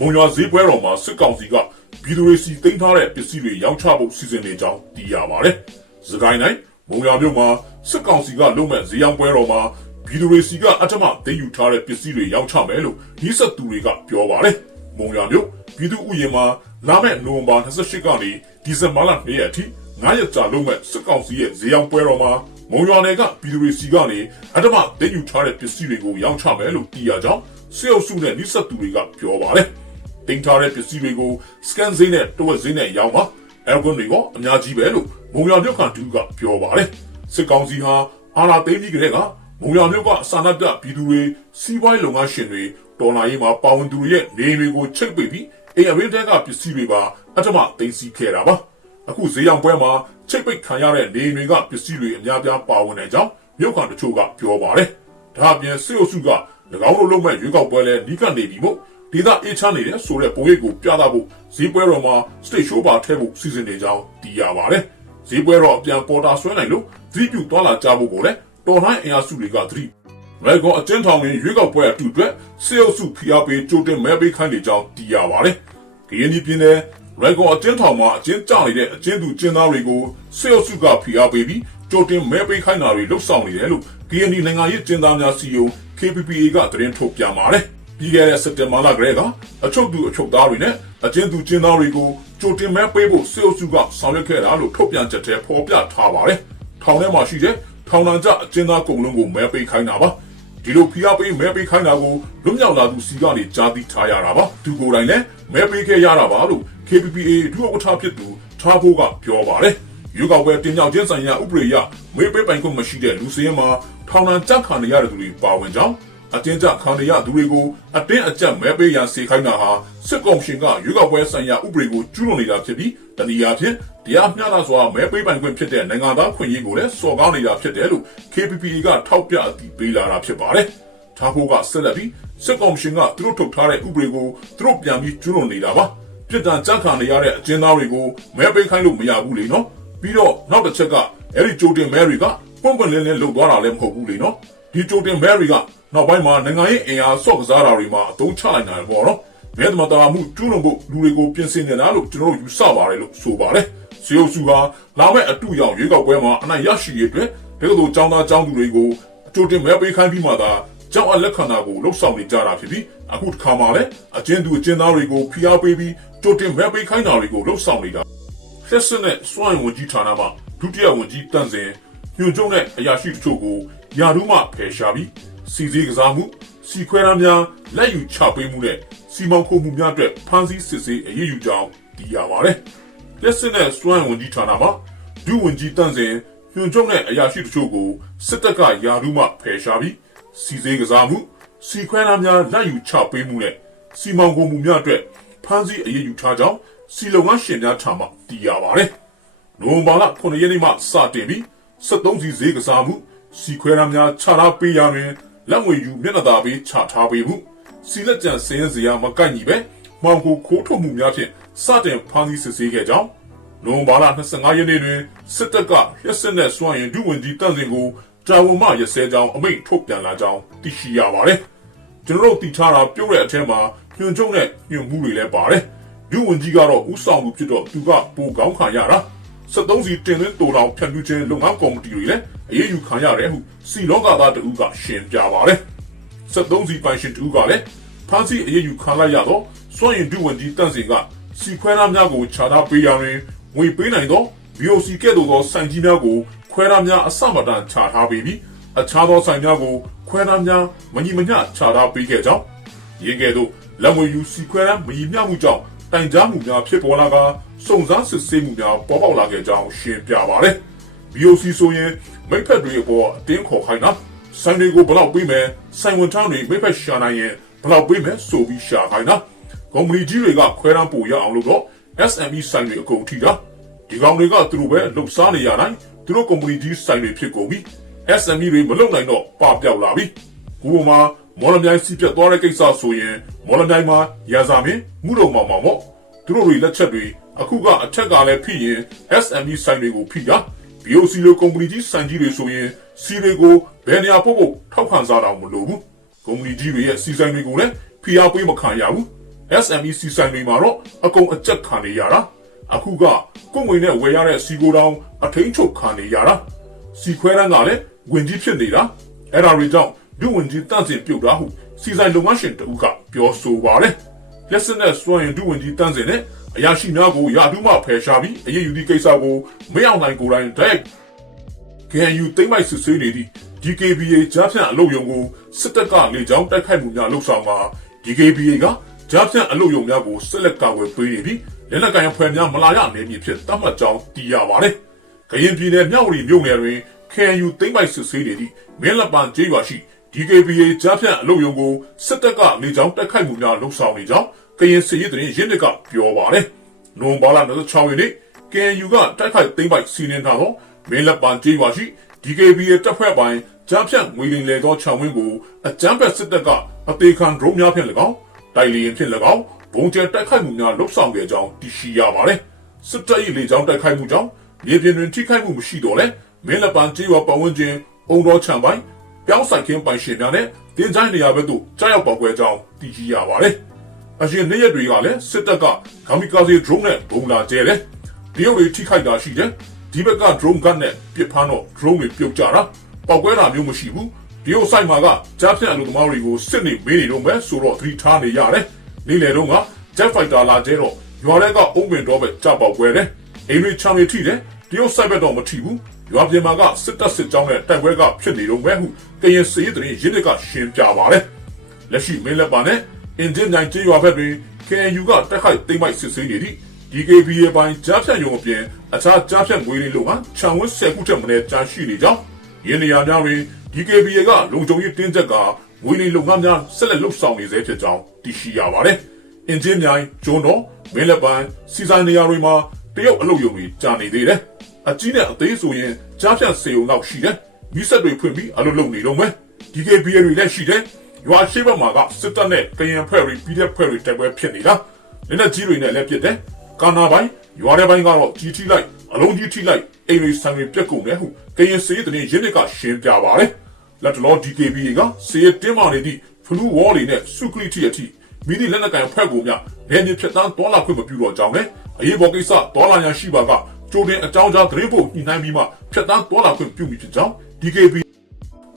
မုံရွာဈေးပွဲတော်မှာစစ်ကောင်စီကပြည်သူတွေစီတင်ထားတဲ့ပစ္စည်းတွေရောင်းချဖို့စီစဉ်နေကြောင်းသိရပါတယ်။စကိုင်းတိုင်းမုံရွာမြို့မှာစစ်ကောင်စီကလုပ်မဲ့ဈေးရောင်းပွဲတော်မှာပြည်သူတွေစီကအထမသိမ်းယူထားတဲ့ပစ္စည်းတွေရောင်းချမယ်လို့ဒီဆက်သူတွေကပြောပါတယ်။မုံရွာမြို့ပြည်သူဥယျာဉ်မှာလာမယ့်နိုဝင်ဘာ28ကနေဒီဇင်ဘာလ2ရက်အထိ9ရက်ကြာလုပ်မဲ့စစ်ကောင်စီရဲ့ဈေးရောင်းပွဲတော်မှာမုံရွာနယ်ကပြည်သူတွေစီကနေအထမသိမ်းယူထားတဲ့ပစ္စည်းတွေကိုရောင်းချမယ်လို့သိရကြောင်းစေအုပ်စုနဲ့ဒီဆက်သူတွေကပြောပါတယ်။ တင်ထားတဲ့ပစ္စည်းတွေကို scan ဈေးနဲ့တဝက်ဈေးနဲ့ရောင်းပါ။ album တွေကအများကြီးပဲလို့မုံရမြို့ခံတူကပြောပါတယ်။စစ်ကောင်စီဟာအာဏာသိမ်းပြီးကြတဲ့ကမုံရမြို့ကစာနာပြပြည်သူတွေစီးပွားရေးလုပ်ငန်းရှင်တွေတော်လာရေးမှာပါဝင်သူတွေရဲ့နေတွေကိုချိတ်ပိတ်ပြီးအိမ်အဝင်းတဲကပစ္စည်းတွေပါအထမသိမ်းဆည်းခဲ့တာပါ။အခုဈေးရောင်းပွဲမှာချိတ်ပိတ်ခံရတဲ့နေတွေကပစ္စည်းတွေအများပြားပါဝင်တဲ့အကြောင်းမြို့ခံတချို့ကပြောပါတယ်။ဒါအပြင်စစ်အုပ်စုက၎င်းတို့လုပ်မဲ့ရွေးကောက်ပွဲလဲနီးကပ်နေပြီမို့ ဒေသအေးချမ်းနေတဲ့ဆိုတဲ့ပုံရိပ်ကိုပြသဖို့ဈေးပွဲတော်မှာ stage show ပါထည့်ဖို့စီစဉ်နေကြောင်းသိရပါတယ်။ဈေးပွဲတော်အပြန်ပေါ်တာဆွဲနိုင်လို့သတိပြုသွားလာကြဖို့ကိုလည်းတော်လှန်အင်အားစုတွေကသတိရဲကောအကျဉ်းထောင်တွင်ရွေးကောက်ပွဲအတူအတွက်စေအုပ်စုဖိအားပေးကြိုတင်မဲပေးခိုင်းနေကြောင်းသိရပါတယ်။ကရင်ပြည်ပြည်နယ်ရဲကောအကျဉ်းထောင်မှာအကျဉ်းကျနေတဲ့အကျဉ်းသူကျဉ်းသားတွေကိုစေအုပ်စုကဖိအားပေးပြီးကြိုတင်မဲပေးခိုင်းတာတွေလှုပ်ဆောင်နေတယ်လို့ KND နိုင်ငံရေးကျဉ်းသားများစီယုံ KPPA ကသတင်းထုတ်ပြန်ပါတယ်။ ပြီးခဲ့တဲ့စက်တင်ဘာလကလေးကအချုပ်သူအချုပ်သားတွေနဲ့အကျဉ်းသူကျဉ်းသားတွေကိုကြိုတင်မဲပေးဖို့စေအုပ်စုကဆောင်ရွက်ခဲ့တာလို့ထုတ်ပြန်ချက်ထဲဖော်ပြထားပါတယ်။ထောင်ထဲမှာရှိတဲ့ထောင်လန်ကျအကျဉ်းသားကုန်လုံးကိုမဲပေးခိုင်းတာပါ။ဒီလိုဖိအားပေးမဲပေးခိုင်းတာကိုလွတ်မြောက်လာသူစီကနေကြားသိထားရတာပါ။သူကိုယ်တိုင်လည်းမဲပေးခဲ့ရတာပါလို့ KPPA ဒုဥက္ကဋ္ဌဖြစ်သူထားဖို့ကပြောပါတယ်။ရွေးကောက်ပွဲတင်မြှောက်ခြင်းဆိုင်ရာဥပဒေအရမေးပေးပိုင်ခွင့်မရှိတဲ့လူစည်းမှာထောင်ဒဏ်ကြခံရတဲ့သူတွေပါဝင်ကြောင်း အတင်းကြခံရသူတွေကိုအတင်းအကျပ်မဲပေးရန်စေခိုင်းတာဟာစစ်ကောင်ရှင်ကရွေးကောက်ပွဲဆိုင်ရာဥပဒေကိုကျူးလွန်နေတာဖြစ်ပြီးတနည်းအားဖြင့်တရားမျှတစွာမဲပေးပိုင်ခွင့်ဖြစ်တဲ့နိုင်ငံသားခွင့်ရေးကိုလည်းစော်ကားနေတာဖြစ်တယ်လို့ KPPE ကထောက်ပြအတည်ပေးလာတာဖြစ်ပါတယ်။ထားဖို့ကဆက်လက်ပြီးစစ်ကောင်ရှင်ကသူတို့ထုတ်ထားတဲ့ဥပဒေကိုသူတို့ပြန်ပြီးကျူးလွန်နေတာပါ။ပြည်တံကြခံနေရတဲ့အကျဉ်းသားတွေကိုမဲပေးခိုင်းလို့မရဘူးလေနော်။ပြီးတော့နောက်တစ်ချက်ကအဲ့ဒီကြိုတင်မဲတွေကပုံပွင့်လင်းလင်းလုပ်သွားတာလည်းမဟုတ်ဘူးလေနော်။ဒီကြိုတင်မဲတွေက နောက်ပိုင်းမှာနိုင်ငံရေးအင်အားဆော့ကစားတာတွေမှာအသုံးချနိုင်တယ်ပေါ့နော်။မဲသမတာမှုကျူးလွန်ဖို့လူတွေကိုပြင်ဆင်နေတာလို့ကျွန်တော်တို့ယူဆပါတယ်လို့ဆိုပါတယ်။စီယုစုကလာမဲ့အတူရောင်ရွေးကောက်ပွဲမှာအနိုင်ရရှိရေးအတွက်တက္ကသိုလ်ကျောင်းသားကျောင်းသူတွေကိုအကြိုတင်မဲပေးခိုင်းပြီးမှသာကျောင်းအလက်ခံတာကိုလှုပ်ဆောင်နေကြတာဖြစ်ပြီးအခုတစ်ခါမှလည်းအကျဉ်းသူအကျဉ်းသားတွေကိုဖိအားပေးပြီးကြိုတင်မဲပေးခိုင်းတာတွေကိုလှုပ်ဆောင်နေတာဆက်စနဲ့စွန့်ဝင်ကြီးဌာနမှဒုတိယဝန်ကြီးတန့်စင်ညွှန်ချုပ်နဲ့အရာရှိတချို့ကိုယာရုမှဖယ်ရှားပြီး စီစည်းကစားမှုစီခွဲရမ်းများလက်ယူချပေးမှုနဲ့စီမောင်ခုမှုများအတွက်ဖမ်းဆီးစစ်ဆေးအရေးယူကြောင်းသိရပါတယ်။လက်စစ်နဲ့စွမ်းဝန်ကြီးဌာနမှာဒုဝန်ကြီးတန့်စင်ညွှန်ချုပ်နဲ့အရာရှိတချို့ကိုစစ်တပ်ကယာရုမှဖယ်ရှားပြီးစီစည်းကစားမှုစီခွဲရမ်းများလက်ယူချပေးမှုနဲ့စီမောင်ခုမှုများအတွက်ဖမ်းဆီးအရေးယူထားကြောင်းစီလုံငန်းရှင်များထံမှသိရပါတယ်။နိုဝင်ဘာလ9ရက်နေ့မှစတင်ပြီး73စီဈေးကစားမှုစီခွဲရမ်းများချထားပေးရမယ် လက်ငွေယူမျက်နှာသာပေးချထားပေးမှုစီလက်ကြံစင်းစရာမကိုက်ညီပဲမောင်ကိုခိုးထုတ်မှုများဖြင့်စတင်ဖမ်းဆီးစစ်ဆေးခဲ့ကြောင်းနိုဝင်ဘာလ25ရက်နေ့တွင်စစ်တပ်ကရက်စစ်နဲ့စွန့်ရင်ဒုဝန်ကြီးတန့်စင်ကိုတာဝန်မှရစဲကြောင်းအမိန့်ထုတ်ပြန်လာကြောင်းသိရှိရပါတယ်ကျွန်တော်တို့တည်ထားတာပြုတ်တဲ့အထက်မှာညွှန်ချုပ်နဲ့ညွှန်မှုတွေလည်းပါတယ်ဒုဝန်ကြီးကတော့ဥဆောင်မှုဖြစ်တော့သူကပိုကောင်းခံရတာ 73စီတင်သွင်းတူတော်ဖြန့်ဖြူးခြင်းလုပ်ငန်းကော်မတီတွေလည်းအရေးယူခံရတယ်ဟုစီလောကသားတဦးကရှင်းပြပါတယ်73စီပိုင်ရှင်တဦးကလည်းဖမ်းဆီးအရေးယူခံလိုက်ရတော့စွန့်ရင်ဒုဝန်ကြီးတန့်စင်ကစီခွဲသားများကိုခြာထားပေးရရင်ငွေပေးနိုင်တော့ BOC ကဲ့သို့သောစိုင်ကြီးများကိုခွဲသားများအစမတန်ခြာထားပေးပြီးအခြားသောဆိုင်များကိုခွဲသားများမညီမမျှခြာထားပေးခဲ့ကြောင်းရင်းကဲ့သို့လက်ငွေယူစီခွဲသားမညီမျှမှုကြောင့် တိုင်ကြားမှုများဖြစ်ပေါ်လာကစုံစမ်းစစ်ဆေးမှုများပေါ်ပေါက်လာခဲ့ကြောင်းရှင်းပြပါတယ်။ BOC ဆိုရင်မိဖက်တွေအပေါ်အတင်းခေါ်ခိုင်းတာဆိုင်တွေကိုဘယ်လောက်ပေးမယ်ဆိုင်ဝန်ထမ်းတွေမိဖက်ရှာနိုင်ရင်ဘယ်လောက်ပေးမယ်ဆိုပြီးရှာခိုင်းတာကုမ္ပဏီကြီးတွေကခွဲတန်းပို့ရအောင်လို့တော့ SME ဆိုင်တွေအကုန်ထိတာဒီကောင်တွေကသူတို့ပဲလှုပ်ရှားနေရတိုင်းသူတို့ကုမ္ပဏီကြီးဆိုင်တွေဖြစ်ကုန်ပြီ SME တွေမလုပ်နိုင်တော့ပပျောက်လာပြီခုမှ မော်လမြိုင်စီပြတ်သွားတဲ့ကိစ္စဆိုရင်မော်လမြိုင်မှာရာဇာမင်းမှုတော်မောင်မောင်ပေါ့သူတို့တွေလက်ချက်တွေအခုကအထက်ကလည်းဖိရင် SME ဆိုင်တွေကိုဖိတာ BOC လိုကုမ္ပဏီကြီးဆိုင်ကြီးတွေဆိုရင်စီတွေကိုဘယ်နေရာပို့ဖို့ထောက်ခံစားတော့မလိုဘူးကုမ္ပဏီကြီးတွေရဲ့စီဆိုင်တွေကိုလည်းဖိအားပေးမခံရဘူး SME စီဆိုင်တွေမှာတော့အကုန်အကျက်ခံနေရတာအခုကကိုယ်ငွေနဲ့ဝယ်ရတဲ့စီကိုတောင်အထိန်ချုပ်ခံနေရတာစီခွဲတန်းကလည်းဝင်ကြီးဖြစ်နေတာအဲ့ဒါတွေကြောင့် ဒုဝင်ကြီးတန့်စင်ပြုတ်တာဟုစီဆိုင်လုပ်ငန်းရှင်တဦးကပြောဆိုပါတယ်လက်စနဲ့စွန့်ရင်ဒုဝင်ကြီးတန့်စင်နဲ့အရာရှိများကိုယာတူးမှဖယ်ရှားပြီးအရေးယူသည့်ကိစ္စကိုမရောက်နိုင်ကိုယ်တိုင်တိုက် KNU သိမ့်မိုက်စစ်ဆေးနေသည့် DKBA ကြားဖြန့်အလုပ်ရုံကိုစစ်တပ်ကလေကြောင်းတိုက်ခိုက်မှုများလှုပ်ဆောင်မှာ DKBA ကကြားဖြန့်အလုပ်ရုံများကိုစစ်လက်ကာဝယ်ပေးနေပြီးလက်နက်ကိုင်အဖွဲ့များမလာရနေမည်ဖြစ်သတ်မှတ်ကြောင်းသိရပါတယ်။ကရင်ပြည်နယ်မြောက်ရီမြို့နယ်တွင် KNU သိမ့်မိုက်စစ်ဆေးနေသည့်မင်းလက်ပံကျေးရွာရှိ DKBA ကြားဖြန့်အလုပ်ရုံကိုစစ်တပ်ကလေကြောင်းတိုက်ခိုက်မှုများလှုပ်ဆောင်နေကြောင်းကရင်စစ်ရေးသတင်းရင်းမြစ်ကပြောပါတယ်။နိုဝင်ဘာလ26ရက်နေ့ KNU ကတိုက်ခိုက်သိမ်းပိုက်စီးနင်းထားသောမင်းလက်ပံကျေးရွာရှိ DKBA တပ်ဖွဲ့ပိုင်းကြားဖြတ်ငွေလင်လေသောခြံဝင်းကိုအကြမ်းဖက်စစ်တပ်ကအသေးခံဒရုန်းများဖြင့်၎င်းတိုက်လျင်ဖြင့်၎င်းဘုံကျဲတိုက်ခိုက်မှုများလှုပ်ဆောင်ခဲ့ကြောင်းသိရှိရပါတယ်။စစ်တပ်၏လေကြောင်းတိုက်ခိုက်မှုကြောင့်မြေပြင်တွင်ထိခိုက်မှုမရှိတော့လဲမင်းလက်ပံကျေးရွာပတ်ဝန်းကျင်အုံတော်ခြံပိုင်း ပြောင်းဆိုင်ခင်းပိုင်ရှင်များနဲ့တင်းချိုင်းနေရာဘက်သို့ကြားရောက်ပေါက်ကွဲကြောင်းသိရှိရပါတယ်။အရင်နေ့ရက်တွေကလည်းစစ်တပ်ကဂမ်မီကာဇီဒရုန်းနဲ့ဘုံလာကျဲတယ်။တရုတ်တွေထိခိုက်တာရှိတယ်။ဒီဘက်က drone gun နဲ့ပစ်ဖမ်းတော့ drone တွေပြုတ်ကြတာပောက်ကွဲတာမျိုးမရှိဘူးတရုတ်ဆိုင်မှာကကြားဖြတ်အလုပ်သမားတွေကိုစစ်နေမေးနေတော့ပဲဆိုတော့သတိထားနေရတယ်နေ့လေတော့က jet fighter လာကျဲတော့ရွာထဲကအုံပင်တော့ပဲကြပေါက်ကွဲတယ်အိမ်တွေချောင်းတွေထိတယ်တရုတ်ဆိုင်ဘက်တော့မထိဘူးရွာပြင်မှာကစစ်တပ်စစ်ကြောင်းနဲ့တိုက်ပွဲကဖြစ်နေတော့ပဲဟု ကရင်စီးတဲ့ရင်းတွေကရှင်းပြပါတယ်လက်ရှိမင်းလက်ပါနဲ့အင်ဂျင်နိုင်ကျေးရွာဘက်တွင် KNU ကတက်ခိုက်သိမ့်မိုက်စစ်ဆေးနေသည့် DKBA ပိုင်းကြားဖြတ်ရုံအပြင်အခြားကြားဖြတ်ငွေတွေလုံးကခြံဝန်း10ခုထက်မနည်းကြားရှိနေကြောင်းရင်းနေရာများတွင် DKBA ကလုံခြုံရေးတင်းကျပ်ကငွေတွေလုပ်ငန်းများဆက်လက်လှုပ်ဆောင်နေစေဖြစ်ကြောင်းသိရှိရပါတယ်။အင်ဂျင်မြိုင်ကျွန်းတော်မင်းလက်ပိုင်းစီဆိုင်နေရာတွေမှာတရုတ်အလုပ်ရုံတွေကြာနေသေးတယ်။အကြီးနဲ့အသေးဆိုရင်ကြားဖြတ်စေုံတော့ရှိတယ်။ မိဆက်တွေဖွင့်ပြီးအလုပ်လုပ်နေတော့မယ်။ DKBA တွေလည်းရှိတယ်။ရွာရှိဘက်မှာကစစ်တပ်နဲ့ကရင်ဖွဲ့တွေပြည်တဲ့ဖွဲ့တွေတိုက်ပွဲဖြစ်နေတာ။လက်နက်ကြီးတွေနဲ့လည်းပစ်တယ်။ကာနာပိုင်းရွာတဲ့ပိုင်းကတော့ကြီးထိလိုက်အလုံးကြီးထိလိုက်အိမ်တွေဆန်တွေပြက်ကုန်တယ်ဟုကရင်စေးတဲ့ရင်းတွေကရှင်းပြပါတယ်လက်တလော DKBA ကစေးတင်းမာနေသည့်ဖလူးဝေါ်လီနဲ့စုကလီတီအထိမိသည့်လက်နက်ကန်ဖွဲ့ကိုများနယ်မြေဖြစ်သားတော်လာခွင့်မပြုတော့ကြောင်းနဲ့အရေးပေါ်ကိစ္စတော်လာရန်ရှိပါကကြိုတင်အကြောင်းကြားသတင်းပို့ညှိနှိုင်းပြီးမှဖြစ်သားတော်လာခွင့်ပြုမိဖြစ်ကြောင်း DKB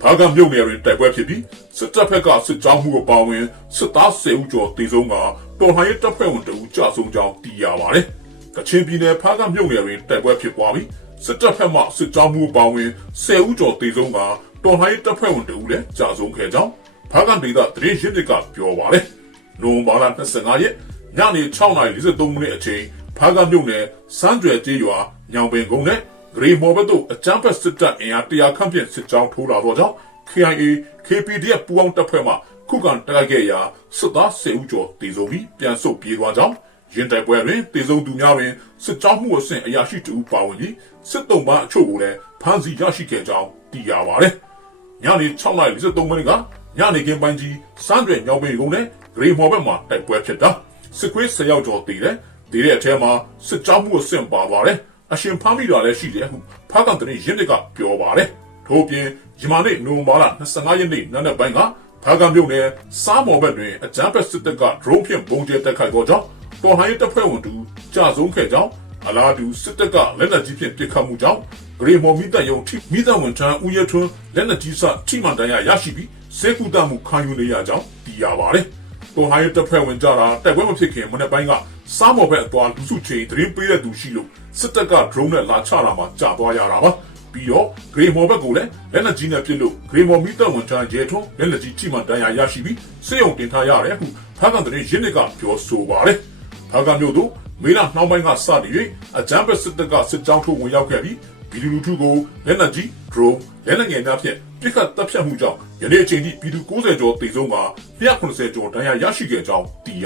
ဘာကမြို့နယ်တွင်တိုက်ပွဲဖြစ်ပြီးစစ်တပ်ဘက်ကစစ်ကြောင်းမှုအပါအဝင်စစ်သား10ဦးကျော်တေဆုံးကတော်လှန်ရေးတပ်ဖွဲ့ဝင်တဦးကြာဆုံးကြောင်းသိရပါတယ်။ကချင်ပြည်နယ်ဖားကမြို့နယ်တွင်တိုက်ပွဲဖြစ်ပွားပြီးစစ်တပ်ဘက်မှစစ်ကြောင်းမှုအပါအဝင်10ဦးကျော်တေဆုံးကတော်လှန်ရေးတပ်ဖွဲ့ဝင်တဦးလည်းကြာဆုံးခဲ့ကြောင်းဖားကဒေသသတင်းရင်းတွေကပြောပါတယ်။နိုဝင်ဘာလ25ရက်ညနေ6:43မိနစ်အချိန်ဖားကမြို့နယ်စမ်းကြွယ်ကျေးရွာညောင်ပင်ကုန်းနဲ့ ဂရီမော်ဘတ်တို့အကြမ်းဖက်စစ်တပ်အင်အားတရာခန့်ဖြင့်စစ်ကြောင်းထိုးလာတော့ကြောင့် KIA KPDF ပူးပေါင်းတပ်ဖွဲ့မှခုခံတိုက်ခဲ့ရာစစ်သား10ဦးကျော်တေဆုံးပြီးပြန်ဆုတ်ပြေးသွားကြောင်းရင်တိုက်ပွဲတွင်တေဆုံးသူများတွင်စစ်ကြောင်းမှုအဆင့်အရာရှိတူပါဝင်ပြီးစစ်တုံးပါအချို့ကိုလည်းဖမ်းဆီးရရှိခဲ့ကြောင်းသိရပါတယ်။ညနေ6:43မိနစ်ကညနေခင်းပိုင်းကြီးစမ်းတွေညောင်ပင်ကုန်းနဲ့ဂရီမော်ဘက်မှာတိုက်ပွဲဖြစ်တာစစ်ခွေး10ယောက်ကျော်တေတယ်။တေတဲ့အထက်မှာစစ်ကြောင်းမှုအဆင့်ပါသွားတယ်။ အရှင်ဖမ်းမိတာလည်းရှိတယ်ဟုဖားကန်တရင်ရင်းတွေကပြောပါတယ်။ထို့ပြင်ဂျမာနေ့နိုဝင်ဘာလ25ရက်နေ့နံနက်ပိုင်းကဖားကန်မြို့နယ်စားမော်ဘက်တွင်အကြမ်းဖက်စစ်တပ်ကဒရုန်းဖြင့်ပုံကျဲတိုက်ခိုက်သောကြောင့်တော်လှန်ရေးတပ်ဖွဲ့ဝင်တူကြာဆုံးခဲ့ကြောင်းအလားတူစစ်တပ်ကလက်နက်ကြီးဖြင့်ပစ်ခတ်မှုကြောင့်ဂရေမော်မိတပ်ယုံထိမိသားဝန်ထမ်းဦးရထွန်းလက်နက်ကြီးစထိမှန်တန်ရရရှိပြီးစေကူတမှုခံယူနေရကြောင်းသိရပါတယ်။တော်လှန်ရေးတပ်ဖွဲ့ဝင်ကြတာတိုက်ပွဲမဖြစ်ခင်မနေ့ပိုင်းကစားမော်ဘက်အသွားလူစုချိန်သတင်းပေးတဲ့သူရှိလို့ စစ်တပ်က drone နဲ့လာချတာမှာကြာသွားရတာပါ။ပြီးတော့ဂရေမော်ဘက်ကိုလည်းလက်နက်ကြီးနဲ့ပစ်လို့ဂရေမော်မိတပ်ဝန်ထမ်းရဲထွန်းလက်နက်ကြီးထိမှန်တန်ရရရှိပြီးစေယုံတင်ထားရတယ်ဟုဖခင်တဲ့ရင်းတွေကပြောဆိုပါတယ်။ဖားကမြို့သို့မေလနှောင်းပိုင်းကစတင်၍အကြမ်းဖက်စစ်တပ်ကစစ်ကြောင်းထိုးဝင်ရောက်ခဲ့ပြီးပြည်သူလူထုကိုလက်နက်ကြီး drone လက်နက်ငယ်များဖြင့်ပစ်ခတ်တပ်ဖြတ်မှုကြောင့်ယနေ့အချိန်ထိပြည်သူ90ကျော်တေဆုံးမှာ190ကျော်ဒဏ်ရာရရှိခဲ့ကြောင်းသိရ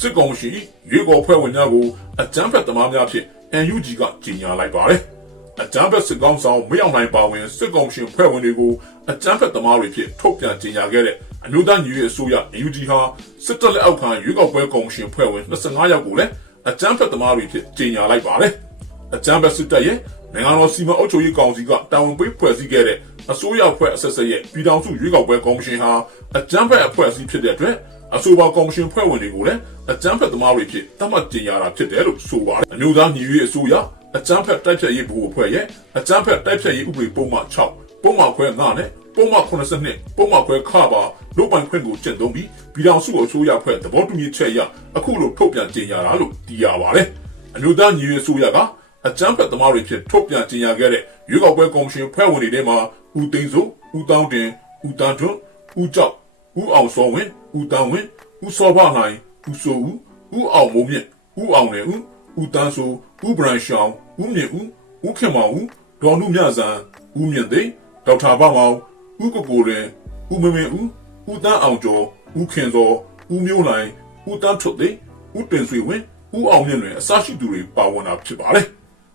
စစ်ကောင်စီရေကော်ဖွဲ့ဝင်များကိုအကြမ်းဖက်သမားများဖြင့် NUG ကကြေညာလိုက်ပါတယ်အကြမ်းဖက်စစ်ကောင်ဆောင်မရောက်နိုင်ပါဝင်စစ်ကောင်ရှင်ဖွဲ့ဝင်တွေကိုအကြမ်းဖက်သမားတွေဖြစ်ထုတ်ပြန်ကြေညာခဲ့တဲ့အမျိုးသားညီညွတ်ရေးအစိုးရ UG ဟာစစ်တပ်လက်အောက်ခံရွေးကောက်ပွဲကော်မရှင်ဖွဲ့ဝင်25ယောက်ကိုလည်းအကြမ်းဖက်သမားတွေဖြစ်ကြေညာလိုက်ပါတယ်။အကြမ်းဖက်စစ်တပ်ရဲ့နိုင်ငံတော်စီမံအုပ်ချုပ်ရေးကောင်စီကတာဝန်ပေးဖွဲ့စည်းခဲ့တဲ့အစိုးရဖွဲ့အဆက်ဆက်ရဲ့ပြည်ထောင်စုရွေးကောက်ပွဲကော်မရှင်ဟာအကြမ်းဖက်အဖွဲ့အစည်းဖြစ်တဲ့အတွက် အဆိုပါကော်မရှင်ဖွဲ့ဝင်တွေကိုလည်းအကြမ်းဖက်သမားတွေဖြစ်သတ်မှတ်ကြေညာတာဖြစ်တယ်လို့ဆိုပါတယ်အမျိုးသားညီညွတ်ရေးအစိုးရအကြမ်းဖက်တိုက်ဖြတ်ရေးဘုတ်အဖွဲ့ရဲ့အကြမ်းဖက်တိုက်ဖြတ်ရေးဥပဒေပုံမှန်6ပုံမှန်ခွဲ9နဲ့ပုံမှန်82ပုံမှန်ခွဲခပါလုတ်ပိုင်ခွင့်ကိုကျင့်သုံးပြီးပြည်ထောင်စုအစိုးရဖွဲ့သဘောတူညီချက်အရအခုလိုထုတ်ပြန်ကြေညာတာလို့သိရပါတယ်အမျိုးသားညီညွတ်ရေးအစိုးရကအကြမ်းဖက်သမားတွေဖြစ်ထုတ်ပြန်ကြေညာခဲ့တဲ့ရွေးကောက်ပွဲကော်မရှင်ဖွဲ့ဝင်တွေထဲမှာဦးသိန်းစိုးဦးတောင်းတင်ဦးတန်းထွန်းဦးကျောက်ဦးအောင်စောဝင်း ဦးတန်းဝင်းဦးစောဘလှိုင်ဦးစိုးဦးဦးအောင်မိုးမြင့်ဦးအောင်လည်းဦးဦးတန်းစိုးဦးဗရန်ရှောင်းဦးမြင့်ဦးဦးခင်မောင်ဦးဒေါ်နုမြဇန်ဦးမြင့်သိန်းဒေါက်တာဘမောင်ဦးကိုကိုရင်ဦးမမင်းဦးဦးတန်းအောင်ကျော်ဦးခင်စောဦးမျိုးနိုင်ဦးတန်းထွတ်သိန်းဦးတင်ဆွေဝင်းဦးအောင်မြင့်လွင်အစရှိသူတွေပါဝင်တာဖြစ်ပါတယ်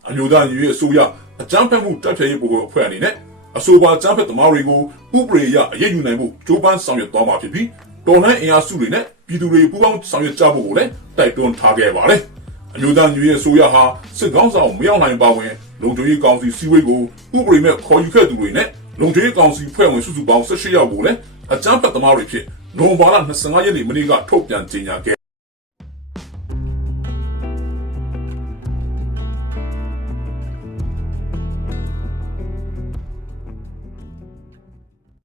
အမျိုးသားညီညွတ်ရေးအစိုးရအကြမ်းဖက်မှုတပ်ဖြတ်ရေးဗဟိုအဖွဲ့အနေနဲ့အဆိုပါကြမ်းဖက်သမားတွေကိုဥပဒေအရအရေးယူနိုင်ဖို့ကြိုးပမ်းဆောင်ရွက်သွားမှာဖြစ်ပြီး တော်လှန်အင်အားစုတွေနဲ့ပြည်သူတွေပူးပေါင်းဆောင်ရွက်ကြဖို့ကိုလည်းတိုက်တွန်းထားခဲ့ပါတယ်။အမျိုးသားညီညွတ်ရေးအစိုးရဟာစစ်ကောင်းဆောင်မရောက်နိုင်ပါဝင်လုံခြုံရေးကောင်စီစည်းဝေးကိုဥပဒေမဲ့ခေါ်ယူခဲ့သူတွေနဲ့လုံခြုံရေးကောင်စီဖွဲ့ဝင်စုစုပေါင်း18ယောက်ကိုလည်းအကြမ်းဖက်သမားတွေဖြစ်နိုဝင်ဘာလ25ရက်နေ့မနေ့ကထုတ်ပြန်ကြေညာခဲ့